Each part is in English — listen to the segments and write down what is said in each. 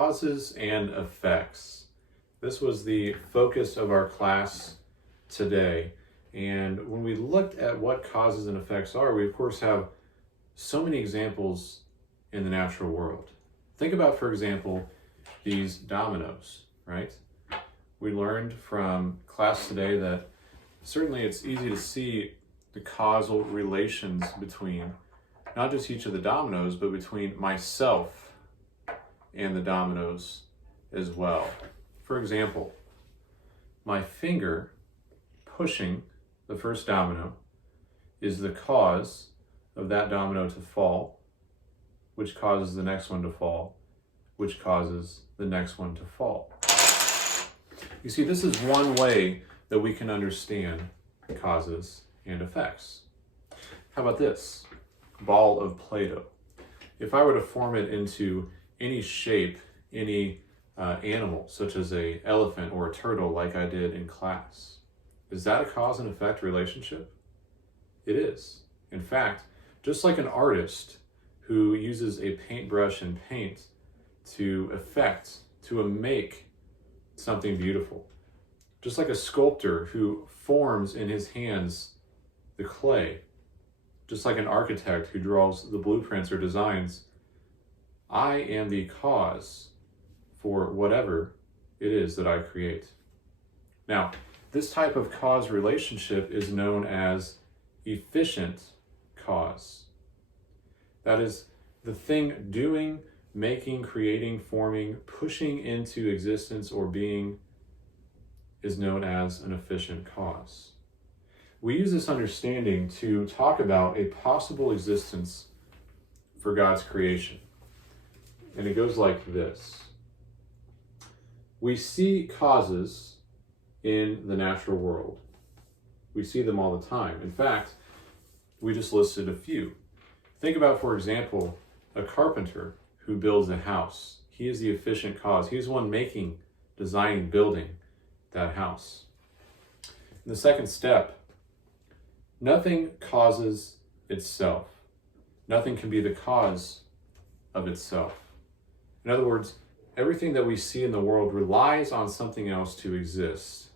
causes and effects. This was the focus of our class today. And when we looked at what causes and effects are, we of course have so many examples in the natural world. Think about, for example, these dominoes, right? We learned from class today that certainly it's easy to see the causal relations between not just each of the dominoes, but between myself and the dominoes as well. For example, my finger pushing the first domino is the cause of that domino to fall, which causes the next one to fall, which causes the next one to fall. You see, this is one way that we can understand causes and effects. How about this? Ball of Play-Doh. If I were to form it into any shape, any animal, such as an elephant or a turtle like I did in class, is that a cause and effect relationship? It is. In fact, just like an artist who uses a paintbrush and paint to make something beautiful, just like a sculptor who forms in his hands the clay, just like an architect who draws the blueprints or designs, I am the cause for whatever it is that I create. Now, this type of cause relationship is known as efficient cause. That is, the thing doing, making, creating, forming, pushing into existence or being is known as an efficient cause. We use this understanding to talk about a possible existence for God's creation. And it goes like this. We see causes in the natural world. We see them all the time. In fact, we just listed a few. Think about, for example, a carpenter who builds a house. He is the efficient cause. He's the one making, designing, building that house. In the second step, nothing causes itself. Nothing can be the cause of itself. In other words, everything that we see in the world relies on something else to exist.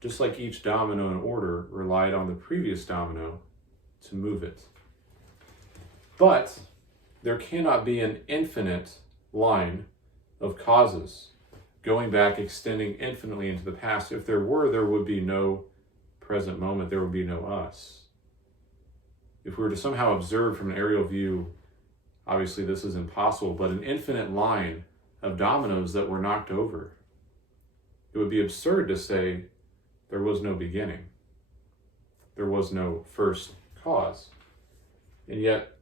Just like each domino in order relied on the previous domino to move it. But there cannot be an infinite line of causes going back, extending infinitely into the past. If there were, there would be no present moment. There would be no us. If we were to somehow observe from an aerial view, obviously this is impossible, but an infinite line of dominoes that were knocked over, it would be absurd to say there was no beginning. There was no first cause. And yet,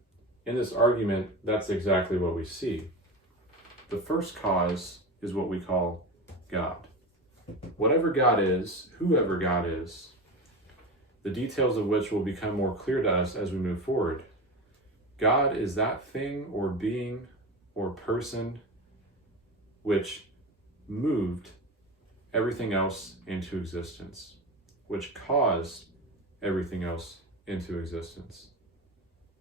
in this argument, that's exactly what we see. The first cause is what we call God. Whatever God is, whoever God is, the details of which will become more clear to us as we move forward. God is that thing or being or person which moved everything else into existence, which caused everything else into existence,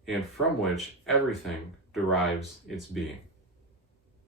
and from which everything derives its being.